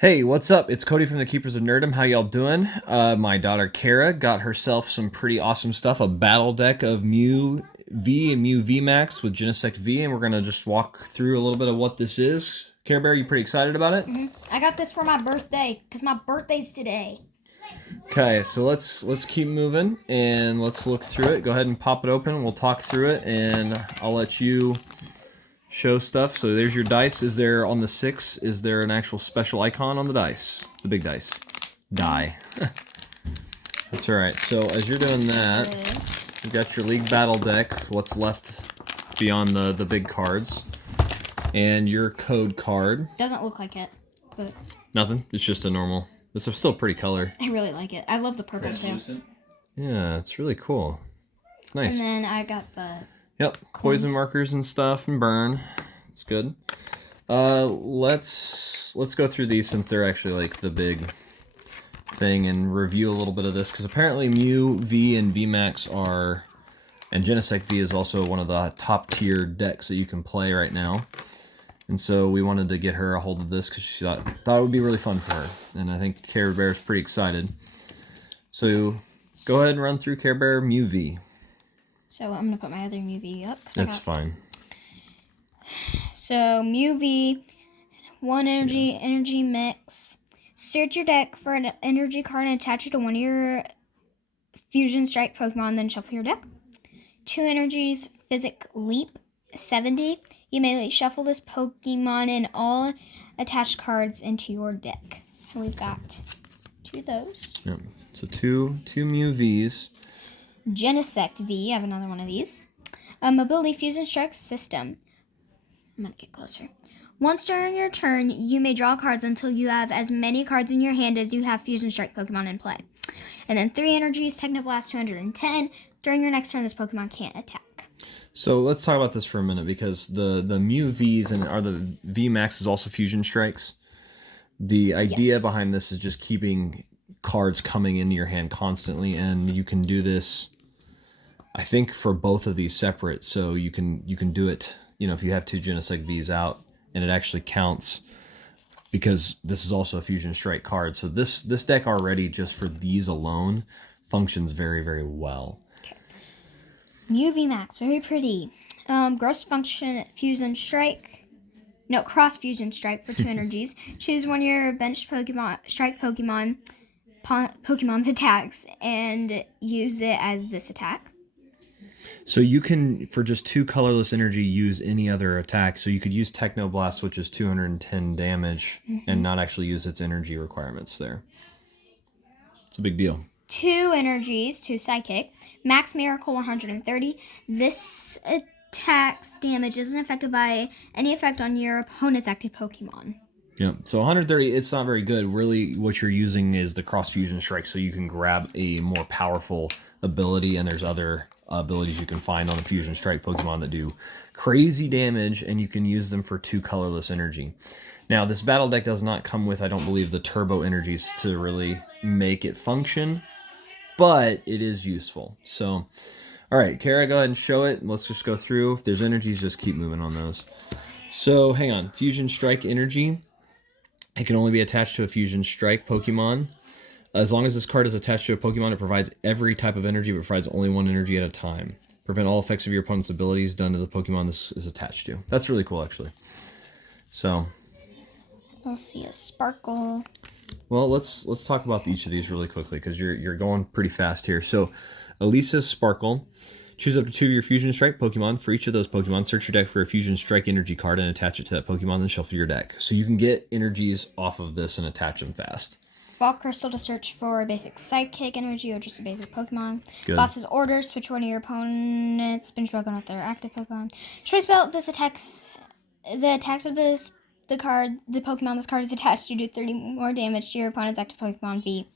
Hey, what's up? It's Cody from the Keepers of Nerdom. How y'all doing? My daughter Kara got herself some pretty awesome stuff, a battle deck of Mew V and Mew Vmax with Genesect V, and we're going to just walk through a little bit of what this is. Care Bear, you pretty excited about it? I got this for my birthday, because my birthday's today. Okay, so let's keep moving, and let's look through it. Go ahead and pop it open. We'll talk through it, and I'll let you show stuff. So there's your dice. Is there on the 6, is there an actual special icon on the dice? The big dice. Die. That's alright. So as you're doing that, you got your League Battle deck, what's left beyond the big cards, and your code card. Doesn't look like it, but Nothing. It's just a normal. It's still a pretty color. I really like it. I love the purple too. Yeah, it's really cool. It's nice. And then I got the poison markers and stuff, and burn. It's good. Let's go through these since they're actually like the big thing and review a little bit of this, because apparently Mew V and Vmax are, and Genesect V is also one of the top tier decks that you can play right now. And so we wanted to get her a hold of this because she thought it would be really fun for her. And I think Care Bear is pretty excited. So go ahead and run through Care Bear Mew V. So I'm going to put my other Mew V up. That's fine. So Mew V, 1 energy mix. Search your deck for an energy card and attach it to one of your Fusion Strike Pokemon, then shuffle your deck. 2 energies, Physic Leap, 70. You may shuffle this Pokemon and all attached cards into your deck. And we've got 2 of those. Yep. So two Mew Vs. Genesect V, I have another one of these. Mobility Fusion Strike System. I'm going to get closer. Once during your turn, you may draw cards until you have as many cards in your hand as you have Fusion Strike Pokemon in play. And then 3 energies, Technoblast 210. During your next turn, this Pokemon can't attack. So let's talk about this for a minute, because the Mew Vs and the Vmax is also Fusion Strikes. The idea behind this is just keeping cards coming into your hand constantly, and you can do this, I think, for both of these separate. So you can do it, if you have 2 Genesect Vs out, and it actually counts, because this is also a Fusion Strike card. So this deck already, just for these alone, functions very, very well. Mew VMAX, very pretty. Gross function Fusion Strike. No, Cross Fusion Strike for 2 energies. Choose one of your benched Pokemon's attacks and use it as this attack. So you can, for just 2 colorless energy, use any other attack. So you could use Technoblast, which is 210 damage, and not actually use its energy requirements there. It's a big deal. 2 energies, 2 Psychic. Max Miracle 130. This attack's damage isn't affected by any effect on your opponent's active Pokemon. Yeah, so 130, it's not very good. Really, what you're using is the Cross Fusion Strike, so you can grab a more powerful ability, and there's other abilities you can find on the Fusion Strike Pokemon that do crazy damage, and you can use them for 2 colorless energy. Now, this battle deck does not come with, I don't believe, the turbo energies to really make it function, but it is useful. So, all right, Kara, go ahead and show it. Let's just go through. If there's energies, just keep moving on those. So, hang on. Fusion Strike energy. It can only be attached to a Fusion Strike Pokemon. As long as this card is attached to a Pokemon, it provides every type of energy, but provides only 1 energy at a time. Prevent all effects of your opponent's abilities done to the Pokemon this is attached to. That's really cool, actually. So, Let's see, a Sparkle. well, let's talk about each of these really quickly, because you're going pretty fast here. So, Elisa's Sparkle. Choose up to 2 of your Fusion Strike Pokemon. For each of those Pokemon, search your deck for a Fusion Strike energy card and attach it to that Pokemon, then shuffle your deck. So you can get energies off of this and attach them fast. Fall Crystal to search for a basic Psychic energy or just a basic Pokemon. Good. Boss's Order, switch one of your opponent's bench Pokemon with their active Pokemon. Choice Belt, the attacks of the Pokemon this card is attached to do 30 more damage to your opponent's active Pokemon V.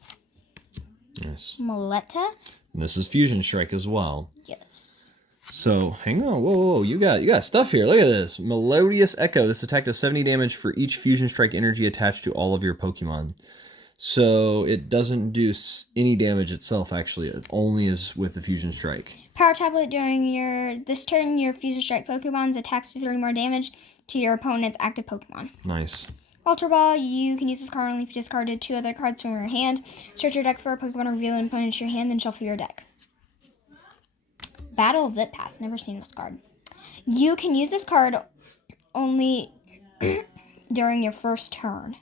Yes. Moletta? And this is Fusion Strike as well. Yes. So, hang on. Whoa. You got stuff here. Look at this. Melodious Echo. This attack does 70 damage for each Fusion Strike energy attached to all of your Pokemon. So, it doesn't do any damage itself, actually. It only is with the Fusion Strike. Power Tablet, during this turn, your Fusion Strike Pokemon's attacks do 30 more damage to your opponent's active Pokemon. Nice. Ultra Ball, you can use this card only if you discarded 2 other cards from your hand. Search your deck for a Pokemon, reveal an opponent to your hand, then shuffle your deck. Battle of Pass. Never seen this card. You can use this card only during your first turn.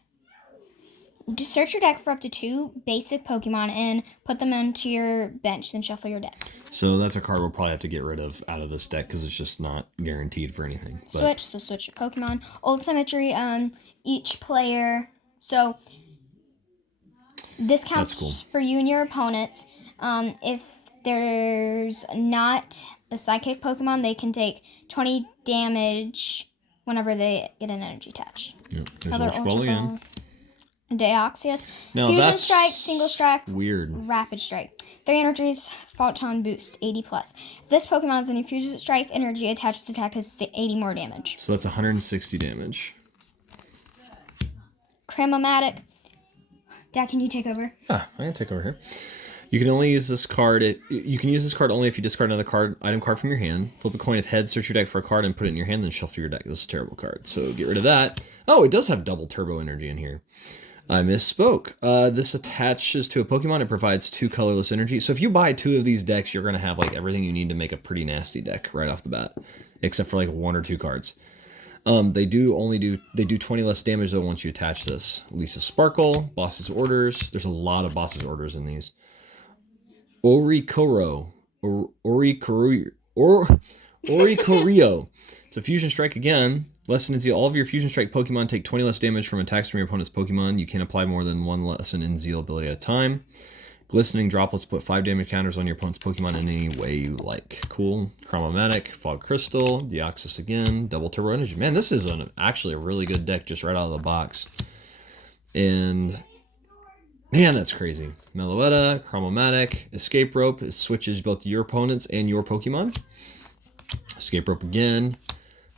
Just search your deck for up to 2 basic Pokemon and put them into your bench, then shuffle your deck. So that's a card we'll probably have to get rid of out of this deck because it's just not guaranteed for anything. But Switch your Pokemon. Old Symmetry, each player. So this counts for you and your opponents. If there's not a Psychic Pokemon, they can take 20 damage whenever they get an energy touch. Yep, there's Ultra Ball again. Deoxys. No, Fusion that's Strike, Single Strike, weird. Rapid Strike. 3 energies, Photon Boost, 80+. If this Pokemon has any Fusion Strike energy attached to attack, has 80 more damage. So that's 160 damage. Cramomatic. Dad, can you take over? I can take over here. You can only use this card. You can use this card only if you discard another item card from your hand. Flip a coin of heads, search your deck for a card, and put it in your hand, then shuffle your deck. This is a terrible card, so get rid of that. Oh, it does have double turbo energy in here. I misspoke. This attaches to a Pokemon. It provides 2 colorless energy. So if you buy 2 of these decks, you're going to have like everything you need to make a pretty nasty deck right off the bat, except for like 1 or 2 cards. They do 20 less damage though once you attach this. Lisa's Sparkle, Boss's Orders. There's a lot of Boss's Orders in these. Oricorio. It's a Fusion Strike again. Lesson in Zeal. All of your Fusion Strike Pokemon take 20 less damage from attacks from your opponent's Pokemon. You can't apply more than 1 Lesson in Zeal ability at a time. Glistening Droplets put 5 damage counters on your opponent's Pokemon in any way you like. Cool. Chromomatic, Fog Crystal, Deoxys again, Double Turbo Energy. Man, this is actually a really good deck just right out of the box. And man, that's crazy. Meloetta, Chromomatic, Escape Rope. It switches both your opponents and your Pokemon. Escape Rope again.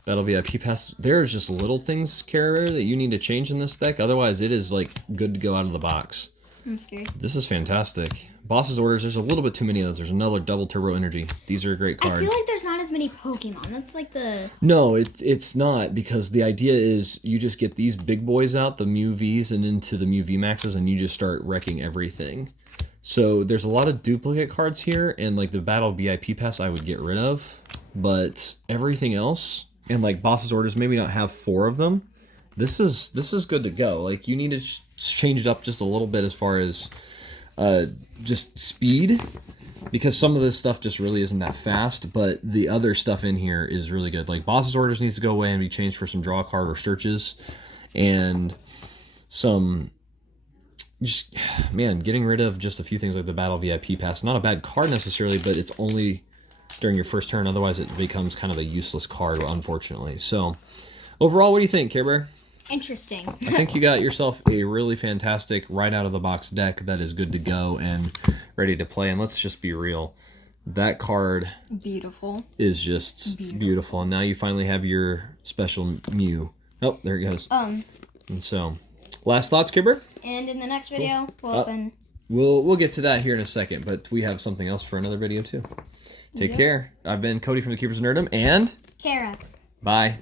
Battle VIP Pass. There's just little things, Carrier, that you need to change in this deck. Otherwise, it is like good to go out of the box. I'm scared. This is fantastic. Boss's Orders. There's a little bit too many of those. There's another Double Turbo Energy. These are a great card. I feel like there's not as many Pokemon. That's like the... No, it's not, because the idea is you just get these big boys out, the Mew Vs, and into the Mew Vmaxes, and you just start wrecking everything. So there's a lot of duplicate cards here, and like the Battle VIP Pass I would get rid of, but everything else, and like Boss's Orders, maybe not have 4 of them. This is good to go. Like you need to change it up just a little bit as far as just speed, because some of this stuff just really isn't that fast, but the other stuff in here is really good. Like Boss's Orders needs to go away and be changed for some draw card or searches, and some just, man, getting rid of just a few things like the Battle VIP Pass. Not a bad card necessarily, but it's only during your first turn. Otherwise it becomes kind of a useless card, unfortunately. So overall, what do you think, Care Bear? Interesting. I think you got yourself a really fantastic right out of the box deck that is good to go and ready to play. And let's just be real, that card is just beautiful. And now you finally have your special Mew. Oh, there it goes. And so, last thoughts, Kibber? And in the next video, we'll open. We'll get to that here in a second, but we have something else for another video too. Take care. I've been Cody from the Keepers of Nerdom, and Kara. Bye.